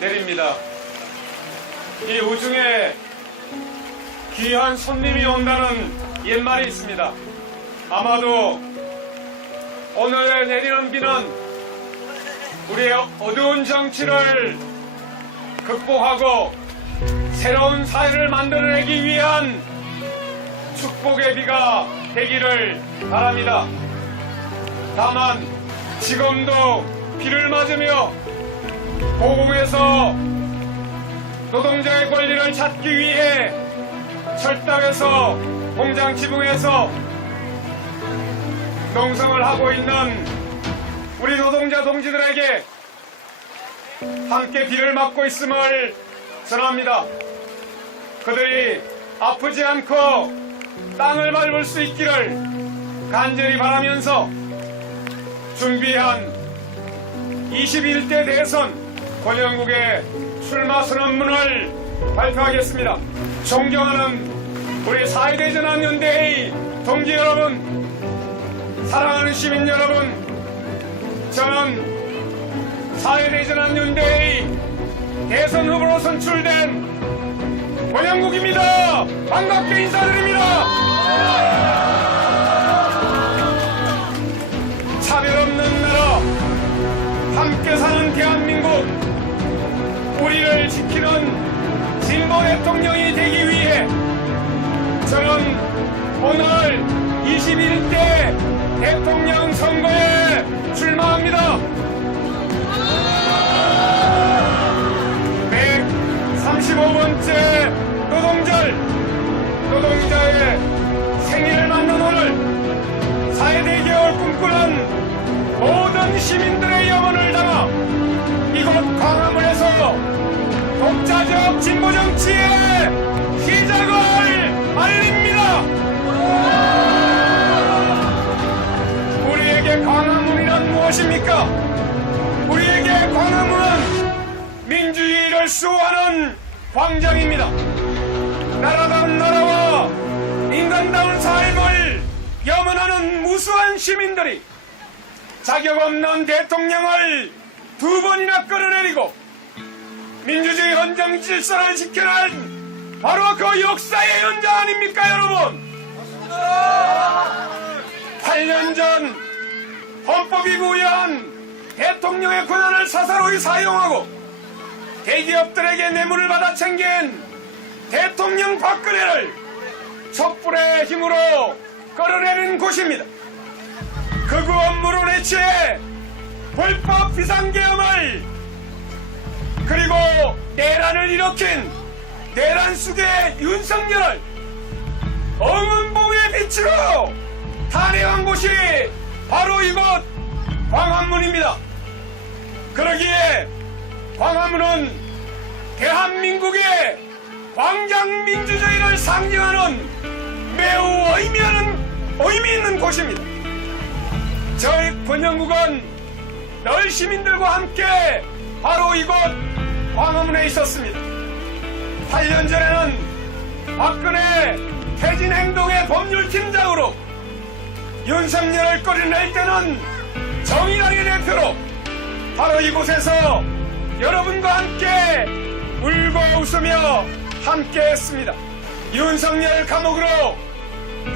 내립니다. 이 우중에 귀한 손님이 온다는 옛말이 있습니다. 아마도 오늘 내리는 비는 우리의 어두운 정치를 극복하고 새로운 사회를 만들어내기 위한 축복의 비가 되기를 바랍니다. 다만 지금도 비를 맞으며 고공에서 노동자의 권리를 찾기 위해 철당에서 공장 지붕에서 농성을 하고 있는 우리 노동자 동지들에게 함께 비를 맞고 있음을 전합니다. 그들이 아프지 않고 땅을 밟을 수 있기를 간절히 바라면서 준비한 21대 대선 권영국의 출마 선언문을 발표하겠습니다. 존경하는 우리 4.2대 전환연대의 동지 여러분, 사랑하는 시민 여러분, 저는 4.2대 전환연대의 대선 후보로 선출된 권영국입니다. 반갑게 인사드립니다. 차별 없는 나라, 함께 사는 대한민국, 우리를 지키는 진보 대통령이 되기 위해 저는 오늘 21대 대통령 선거에 출마합니다. 135번째 노동자의 생일을 맞는 오늘 4.2대 개혁을 꿈꾸는 모든 시민들의 영혼을 담아 이곳 광화문에서 독자적 진보정치의 시작을 알립니다. 우리에게 광화문이란 무엇입니까? 우리에게 광화문은 민주주의를 수호하는 광장입니다. 나라다운 나라와 인간다운 삶을 염원하는 무수한 시민들이 자격 없는 대통령을 2번이나 끌어내리고 민주주의 헌정 질서를 지켜낸 바로 그 역사의 현장 아닙니까, 여러분? 8년 전 헌법이 부여한 대통령의 권한을 사사로이 사용하고 대기업들에게 뇌물을 받아 챙긴 대통령 박근혜를 촛불의 힘으로 끌어내린 곳입니다. 극우 업무로 내치해 불법 비상계엄을 그리고 내란을 일으킨 내란 숙의 윤석열을 어문봉의 빛으로 탄핵한 곳이 바로 이곳 광화문입니다. 그러기에 광화문은 대한민국의 광장 민주주의를 상징하는 매우 의미 있는 곳입니다. 저희 권영국은 늘 시민들과 함께 바로 이곳 광화문에 있었습니다. 8년 전에는 박근혜 퇴진행동의 법률팀장으로 윤석열을 끌어낼 때는 정의당의 대표로 바로 이곳에서 여러분과 함께 울고 웃으며 함께 했습니다. 윤석열 감옥으로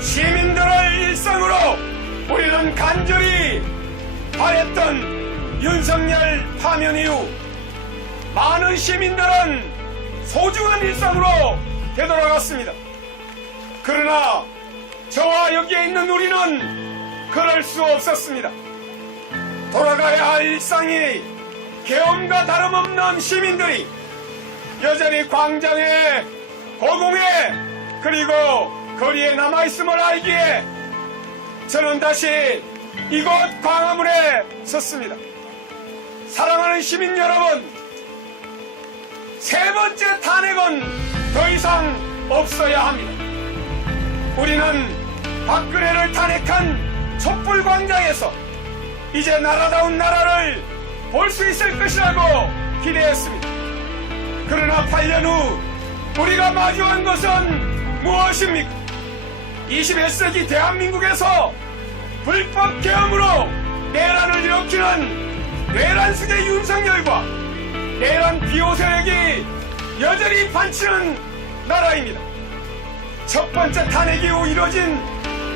시민들을 일상으로 우리는 간절히 바랬던 윤석열 파면 이후 많은 시민들은 소중한 일상으로 되돌아갔습니다. 그러나 저와 여기에 있는 우리는 그럴 수 없었습니다. 돌아가야 할 일상이 계엄과 다름없는 시민들이 여전히 광장에, 고공에, 그리고 거리에 남아있음을 알기에 저는 다시 이곳 광화문에 섰습니다. 사랑하는 시민 여러분, 세 번째 탄핵은 더 이상 없어야 합니다. 우리는 박근혜를 탄핵한 촛불광장에서 이제 나라다운 나라를 볼 수 있을 것이라고 기대했습니다. 그러나 8년 후 우리가 마주한 것은 무엇입니까? 21세기 대한민국에서 불법 계엄으로 내란을 일으키는 내란수의 윤석열과 내란 이러한 비호 세력이 여전히 반치는 나라입니다. 첫 번째 탄핵 이후 이뤄진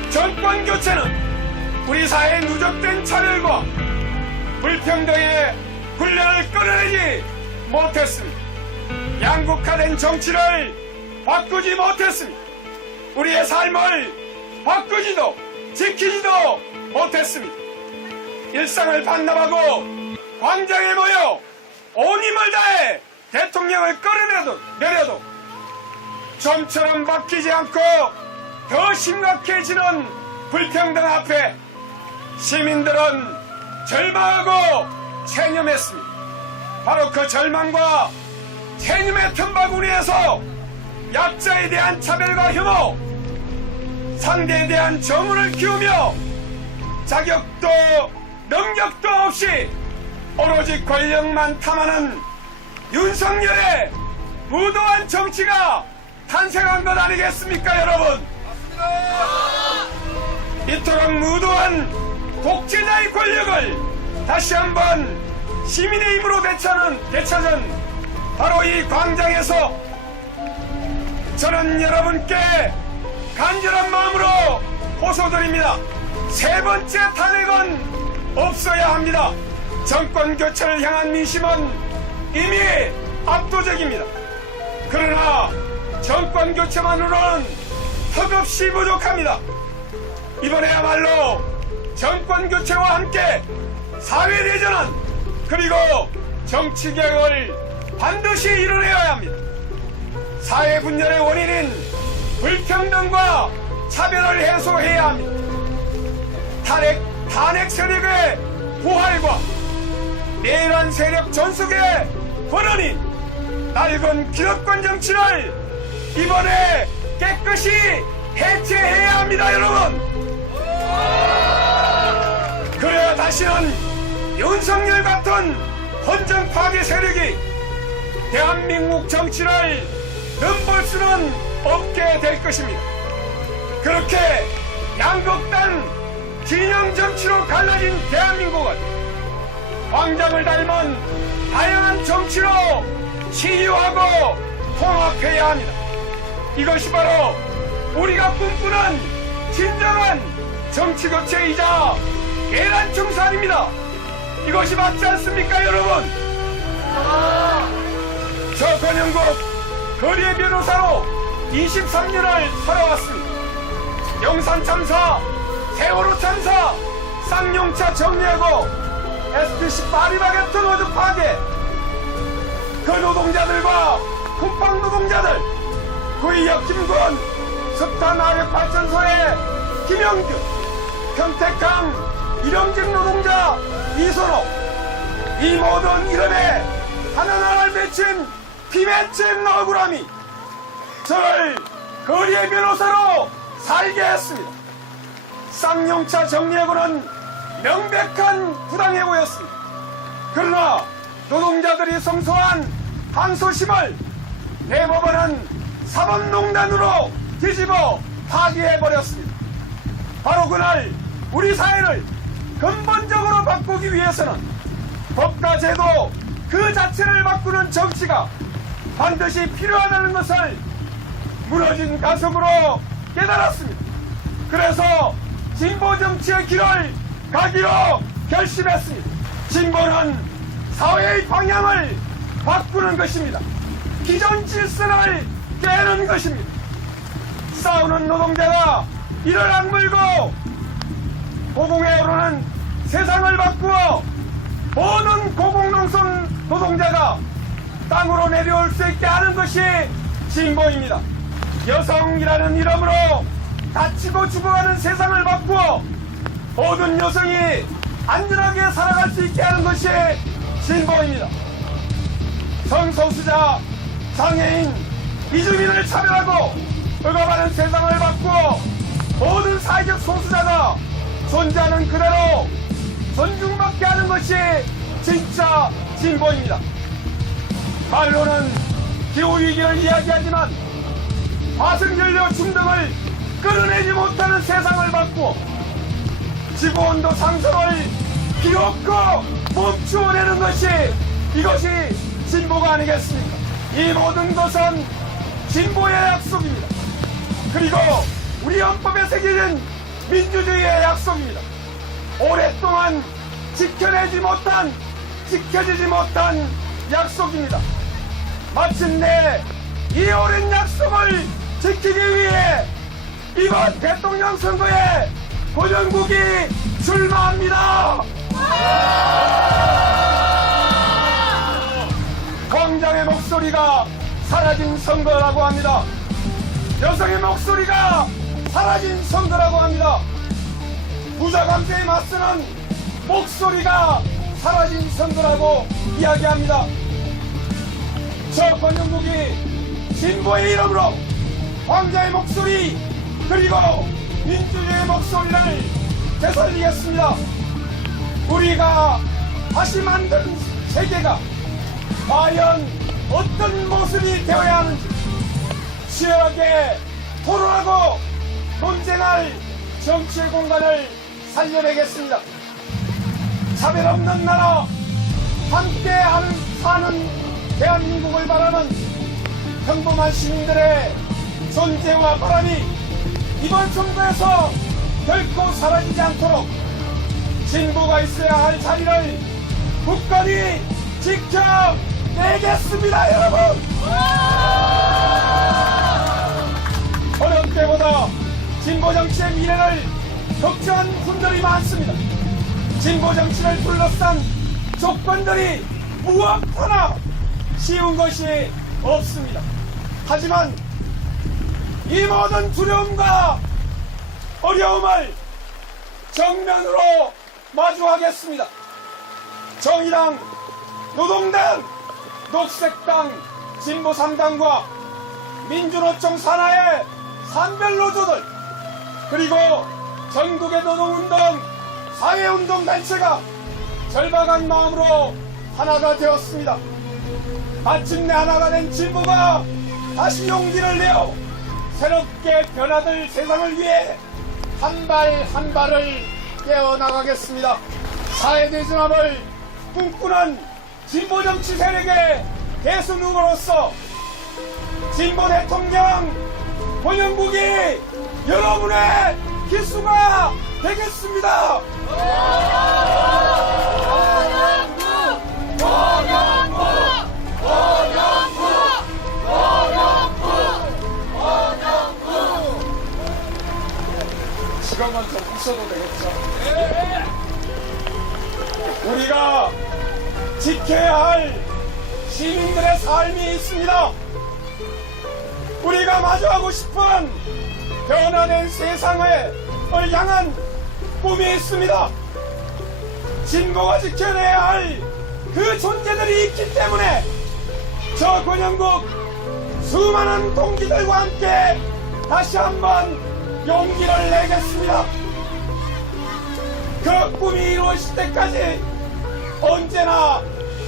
정권 교체는 우리 사회의 누적된 차별과 불평등의 굴레를 끌어내지 못했습니다. 양극화된 정치를 바꾸지 못했습니다. 우리의 삶을 바꾸지도 지키지도 못했습니다. 일상을 반납하고 광장에 모여 온 힘을 다해 대통령을 끌어내려도 좀처럼 바뀌지 않고 더 심각해지는 불평등 앞에 시민들은 절망하고 체념했습니다. 바로 그 절망과 체념의 틈바구니에서 약자에 대한 차별과 혐오, 상대에 대한 정의를 키우며 자격도 능력도 없이 오로지 권력만 탐하는 윤석열의 무도한 정치가 탄생한 것 아니겠습니까, 여러분? 이토록 무도한 독재자의 권력을 다시 한번 시민의 힘으로 되찾은 바로 이 광장에서 저는 여러분께 간절한 마음으로 호소드립니다. 세 번째 탄핵은 없어야 합니다. 정권 교체를 향한 민심은 이미 압도적입니다. 그러나 정권 교체만으로는 턱없이 부족합니다. 이번에야말로 정권 교체와 함께 사회대전환 그리고 정치개혁을 반드시 이뤄내야 합니다. 사회 분열의 원인인 불평등과 차별을 해소해야 합니다. 탄핵 세력의 부활과 내란 세력 전속의 권한이 낡은 기득권 정치를 이번에 깨끗이 해체해야 합니다, 여러분. 그래야 다시는 윤석열 같은 헌정 파괴 세력이 대한민국 정치를 넘볼 수는 없게 될 것입니다. 그렇게 양극단 진영 정치로 갈라진 대한민국은 광장을 닮은 다양한 정치로 치유하고 통합해야 합니다. 이것이 바로 우리가 꿈꾸는 진정한 정치교체이자 계란 청산입니다. 이것이 맞지 않습니까, 여러분? 저 권영국 거리의 변호사로 23년을 살아왔습니다. 영산 참사, 세월호 참사, 쌍용차 정리하고 SPC 파리바게뜨 노조 파괴, 그 노동자들과 쿠팡 노동자들, 구의역 김건, 석탄화력발전소의 김영규, 평택항 일용직 노동자 이선호, 이 모든 이름에 하나하나를 맺힌 피 맺힌 억울함이 저를 거리의 변호사로 살게 했습니다. 쌍용차 정리하고는 명백한 부당해고였습니다. 그러나 노동자들이 성소한 항소심을 대법원은 사법농단으로 뒤집어 파기해버렸습니다. 바로 그날 우리 사회를 근본적으로 바꾸기 위해서는 법과 제도 그 자체를 바꾸는 정치가 반드시 필요하다는 것을 무너진 가슴으로 깨달았습니다. 그래서 진보 정치의 길을 가기로 결심했습니다. 진보는 사회의 방향을 바꾸는 것입니다. 기존 질서를 깨는 것입니다. 싸우는 노동자가 이를 악물고 고공에 오르는 세상을 바꾸어 모든 고공농성 노동자가 땅으로 내려올 수 있게 하는 것이 진보입니다. 여성이라는 이름으로 다치고 죽어가는 세상을 바꾸어 모든 여성이 안전하게 살아갈 수 있게 하는 것이 진보입니다. 성소수자, 장애인, 이주민을 차별하고 억압하는 세상을 바꾸어 모든 사회적 소수자가 존재하는 그대로 존중받게 하는 것이 진짜 진보입니다. 말로는 기후위기를 이야기하지만 화석연료 중독을 끌어내지 못하는 세상을 바꾸어 지구온도 상승을 기어코 멈추어내는 것이 이것이 진보가 아니겠습니까? 이 모든 것은 진보의 약속입니다. 그리고 우리 헌법에 새겨진 민주주의의 약속입니다. 오랫동안 지켜지지 못한 약속입니다. 마침내 이 오랜 약속을 지키기 위해 이번 대통령 선거에 고영국이 출마합니다. 광장의 목소리가 사라진 선거라고 합니다. 여성의 목소리가 사라진 선거라고 합니다. 부자 감세에 맞서는 목소리가 사라진 선거라고 이야기합니다. 저 권영국이 진보의 이름으로 광자의 목소리 그리고 민주주의의 목소리를 되살리겠습니다. 우리가 다시 만든 세계가 과연 어떤 모습이 되어야 하는지 치열하게 토론하고 논쟁할 정치의 공간을 살려내겠습니다. 차별 없는 나라, 함께 사는 대한민국을 바라는 평범한 시민들의 존재와 바람이 이번 선거에서 결코 사라지지 않도록 진보가 있어야 할 자리를 굳건히 지켜내겠습니다, 여러분! 어느 때보다 진보 정치의 미래를 걱정한 분들이 많습니다. 진보 정치를 둘러싼 조건들이 무엇 하나 쉬운 것이 없습니다. 하지만 이 모든 두려움과 어려움을 정면으로 마주하겠습니다. 정의당, 노동당, 녹색당, 진보 3당과 민주노총 산하의 산별노조들 그리고 전국의 노동운동, 사회운동단체가 절박한 마음으로 하나가 되었습니다. 마침내 하나가 된 진보가 다시 용기를 내어 새롭게 변화될 세상을 위해 한 발 한 발을 깨어나가겠습니다. 사회대전합을 꿈꾸는 진보정치 세력의 대선 후보로서 진보 대통령 권영국이 여러분의 기수가 되겠습니다. 시간만 좀 있어도 되겠죠. 우리가 지켜야 할 시민들의 삶이 있습니다. 우리가 마주하고 싶은 변화된 세상을 향한 꿈이 있습니다. 진보가 지켜내야 할 그 존재들이 있기 때문에 저 권영국 수많은 동기들과 함께 다시 한번 용기를 내겠습니다. 그 꿈이 이루어질 때까지 언제나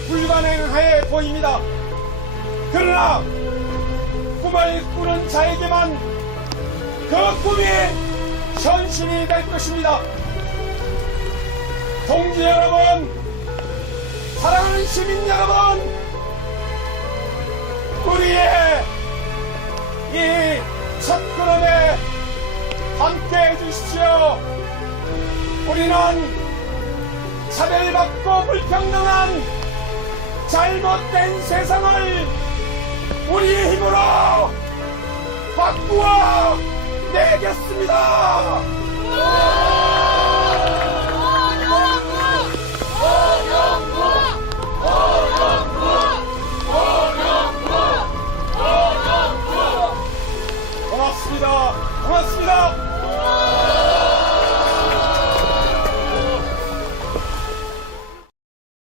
불가능해 보입니다. 그러나 꿈을 꾸는 자에게만 그 꿈이 현실이 될 것입니다. 동지 여러분, 사랑하는 시민 여러분, 우리의 이 첫걸음에 함께 해주십시오. 우리는 차별받고 불평등한 잘못된 세상을 우리의 힘으로 바꾸어 내겠습니다.